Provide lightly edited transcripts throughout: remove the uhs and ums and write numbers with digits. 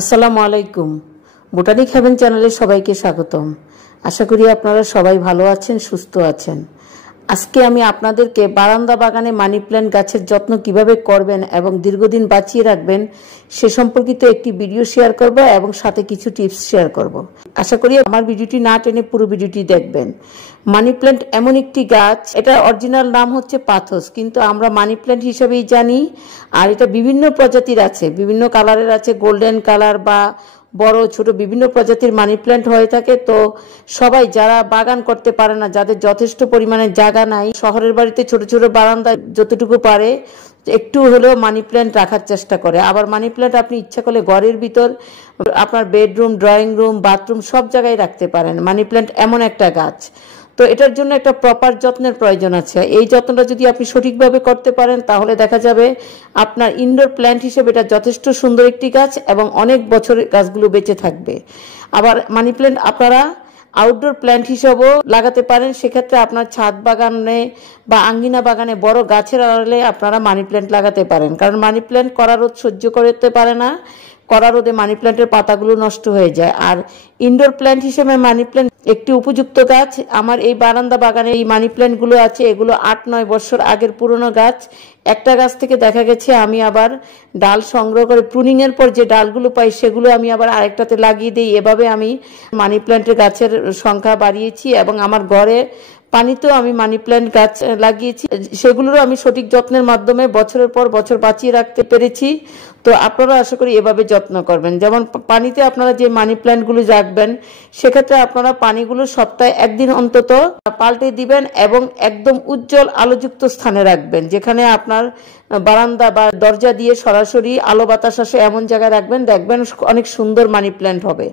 আসসালামু আলাইকুম। Botanic haven চ্যানেলে সবাইকে স্বাগতম। আশা করি আপনারা সবাই ভালো আছেন, সুস্থ আছেন। আজকে আমি আপনাদেরকে বারান্দা বাগানে মানি প্ল্যান্ট গাছের যত্ন কিভাবে করবেন এবং দীর্ঘদিন বাঁচিয়ে রাখবেন সে সম্পর্কিত একটি ভিডিও শেয়ার করব এবং সাথে কিছু টিপস শেয়ার করব। আশা করি আমার ভিডিওটি না টেনে পুরো ভিডিওটি দেখবেন। মানি প্ল্যান্ট এমন একটি গাছ, এটা অরিজিনাল নাম হচ্ছে পাথস, কিন্তু আমরা মানি প্ল্যান্ট হিসেবেই জানি। আর এটা বিভিন্ন প্রজাতির আছে, বিভিন্ন কালারের আছে, গোল্ডেন কালার বা বড় ছোট বিভিন্ন প্রজাতির মানি প্ল্যান্ট হয়ে থাকে। তো সবাই যারা বাগান করতে পারে না, যাদের যথেষ্ট পরিমাণে জায়গা নাই, শহরের বাড়িতে ছোট ছোট বারান্দায় যতটুকু পারে একটু হলেও মানি প্ল্যান্ট রাখার চেষ্টা করে। আবার মানি প্ল্যান্ট আপনি ইচ্ছা করলে ঘরের ভিতর, আপনার বেডরুম, ড্রয়িং রুম, বাথরুম সব জায়গায় রাখতে পারেন। মানি প্ল্যান্ট এমন একটা গাছ, তো এটার জন্য একটা প্রপার যত্নের প্রয়োজন আছে। এই যত্নটা যদি আপনি সঠিকভাবে করতে পারেন তাহলে দেখা যাবে আপনার ইনডোর প্ল্যান্ট হিসেবে এটা যথেষ্ট সুন্দর একটি গাছ এবং অনেক বছর গাছগুলো বেঁচে থাকবে। আবার মানি প্ল্যান্ট আপনারা আউটডোর প্ল্যান্ট হিসেবেও লাগাতে পারেন। সেক্ষেত্রে আপনার ছাদ বাগানে বা আঙ্গিনা বাগানে বড় গাছের আড়ালে আপনারা মানি প্ল্যান্ট লাগাতে পারেন, কারণ মানি প্ল্যান্ট কড়া রোদ সহ্য করতে পারে না। কড়া রোদে মানি প্ল্যান্টের পাতাগুলো নষ্ট হয়ে যায়। আর ইনডোর প্ল্যান্ট হিসেবে মানি প্ল্যান্ট একটি উপযুক্ত গাছ। আমার এই বারান্দা বাগানে এই মানি প্ল্যান্টগুলো আছে, এগুলো 8-9 বছর আগের পুরনো গাছ। একটা গাছ থেকে দেখা গেছে আমি আবার ডাল সংগ্রহ করে প্রুনিং এর পর যে ডালগুলো পাই সেগুলো আমি আবার আরেকটাতে লাগিয়ে দিই। এভাবে আমি মানি প্ল্যান্টের গাছের সংখ্যা বাড়িয়েছি এবং আমার ঘরে পানিতেও আমি মানি প্ল্যান্ট গাছ লাগিয়েছি। সেগুলোরও আমি সঠিক যত্নের মাধ্যমে বছরের পর বছর বাঁচিয়ে রাখতে পেরেছি। তো আপনারা আশা করি এভাবে যত্ন করবেন। যেমন পানিতে আপনারা যে মানি প্ল্যান্টগুলো রাখবেন, সেক্ষেত্রে আপনারা পানিগুলো সপ্তাহে একদিন অন্তত পাল্টে দিবেন এবং একদম উজ্জ্বল আলোযুক্ত স্থানে রাখবেন, যেখানে আপনার বারান্দা বা দরজা দিয়ে সরাসরি আলো বাতাস আসে এমন জায়গায় রাখবেন। দেখবেন অনেক সুন্দর মানি প্ল্যান্ট হবে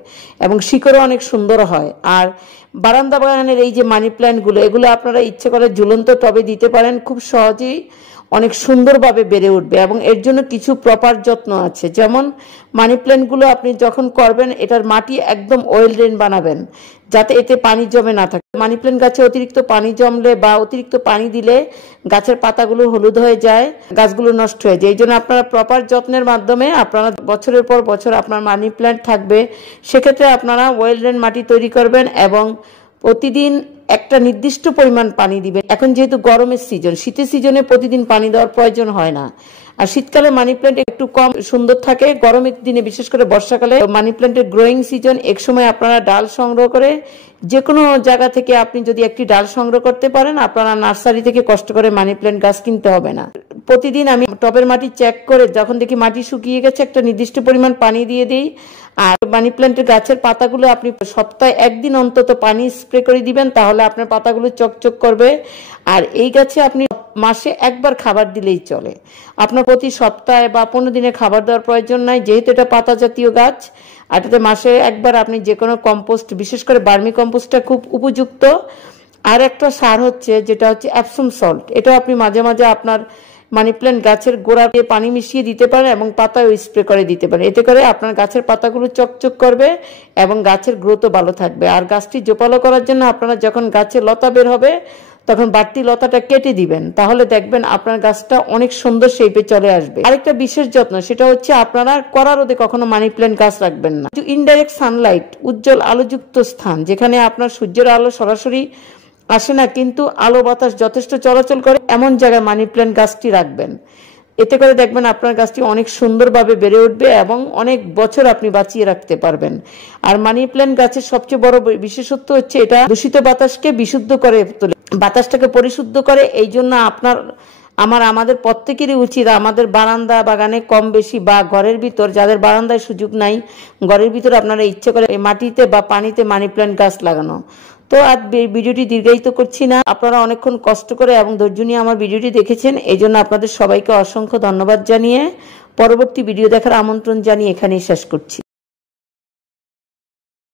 এবং শিকড়ও অনেক সুন্দর হয়। আর বারান্দা বাগানের এই যে মানি প্ল্যান্টগুলো, এগুলো আপনারা ইচ্ছে করে ঝুলন্ত টবে দিতে পারেন, খুব সহজেই অনেক সুন্দরভাবে বেড়ে উঠবে এবং এর জন্য কিছু প্রপার যত্ন আছে। যেমন মানি প্ল্যান্টগুলো আপনি যখন করবেন, এটার মাটি একদম ওয়েল ড্রেন বানাবেন, যাতে এতে পানি জমে না থাকে। মানি প্ল্যান্ট গাছে অতিরিক্ত পানি জমলে বা অতিরিক্ত পানি দিলে গাছের পাতাগুলো হলুদ হয়ে যায়, গাছগুলো নষ্ট হয়ে যায়। এই জন্য আপনারা প্রপার যত্নের মাধ্যমে আপনারা বছরের পর বছর আপনার মানি প্ল্যান্ট থাকবে। সেক্ষেত্রে আপনারা ওয়েল ড্রেন মাটি তৈরি করবেন এবং প্রতিদিন একটা নির্দিষ্ট পরিমাণ পানি দিবেন। এখন যেহেতু গরমের সিজন, শীতের সিজনে প্রতিদিন পানি দেওয়ার প্রয়োজন হয় না। আর শীতকালে মানি প্ল্যান্ট একটু কম সুন্দর থাকে। গরমের দিনে, বিশেষ করে বর্ষাকালে মানি প্ল্যান্টের গ্রোয়িং সিজন, এক সময় আপনারা ডাল সংগ্রহ করে যে কোনো জায়গা থেকে আপনি যদি একটি ডাল সংগ্রহ করতে পারেন, আপনারা নার্সারি থেকে কষ্ট করে মানি প্ল্যান্ট গাছ কিনতে হবে না। প্রতিদিন আমি টবের মাটি চেক করে যখন দেখি মাটি শুকিয়ে গেছে, একটা নির্দিষ্ট পরিমাণ পানি দিয়ে দিই। আর মানি প্ল্যান্টের গাছের পাতাগুলো আপনি সপ্তাহে একদিন অন্তত পানি স্প্রে করে দিবেন, তাহলে আপনার পাতাগুলো চকচক করবে। আর এই গাছে আপনি মাসে একবার খাবার দিলেই চলে, আপনার প্রতি সপ্তাহে বা 15 দিনে খাবার দেওয়ার প্রয়োজন নাই, যেহেতু এটা পাতা জাতীয় গাছ। আর এটাতে মাসে একবার আপনি যে কোনো কম্পোস্ট, বিশেষ করে বার্মি কম্পোস্টটা খুব উপযুক্ত। আর একটা সার হচ্ছে যেটা হচ্ছে অ্যাপসম সল্ট, এটাও আপনি মাঝে মাঝে আপনার মানি প্ল্যান্ট গাছের গোড়া দিয়ে পানি মিশিয়ে দিতে পারেন এবং পাতাও স্প্রে করে দিতে পারেন। এতে করে আপনার গাছের পাতাগুলো চকচক করবে এবং গাছের গ্রোথও ভালো থাকবে। আর গাছটি জোপালো করার জন্য আপনারা যখন গাছে লতা বের হবে, তখন বাড়তি লতাটা কেটে দিবেন, তাহলে দেখবেন আপনার গাছটা অনেক সুন্দর শেপে চলে আসবে। আরেকটা বিশেষ যত্ন, সেটা হচ্ছে আপনারা কড়া রোদে কখনো মানি প্ল্যান্ট গাছ রাখবেন না। ইনডাইরেক্ট সানলাইট, উজ্জ্বল আলোযুক্ত স্থান, যেখানে আপনার সূর্যের আলো সরাসরি আসে না কিন্তু আলো বাতাস যথেষ্ট চলাচল করে, এমন জায়গায় মানি প্ল্যান্ট গাছটি রাখবেন। এতে করে দেখবেন আপনার গাছটি অনেক সুন্দরভাবে বেড়ে উঠবে এবং অনেক বছর আপনি বাঁচিয়ে রাখতে পারবেন। আর মানি প্ল্যান্ট গাছের সবচেয়ে বড় বিশেষত্ব হচ্ছে এটা দূষিত বাতাসকে বিশুদ্ধ করে তোলে, বাতাসটাকে পরিশুদ্ধ করে। এই জন্য আমাদের প্রত্যেকেরই উচিত আমাদের বারান্দা বাগানে কম বেশি বা ঘরের ভিতর, যাদের বারান্দায় সুযোগ নাই, ঘরের ভিতর আপনারা ইচ্ছে করে মাটিতে বা পানিতে মানি প্ল্যান্ট গাছ লাগানো। তো আর ভিডিওটি দীর্ঘায়িত করছি না, আপনারা অনেকক্ষণ কষ্ট করে এবং ধৈর্য নিয়ে আমার ভিডিওটি দেখেছেন, এই জন্য আপনাদের সবাইকে অসংখ্য ধন্যবাদ জানিয়ে পরবর্তী ভিডিও দেখার আমন্ত্রণ জানিয়ে এখানেই শেষ করছি।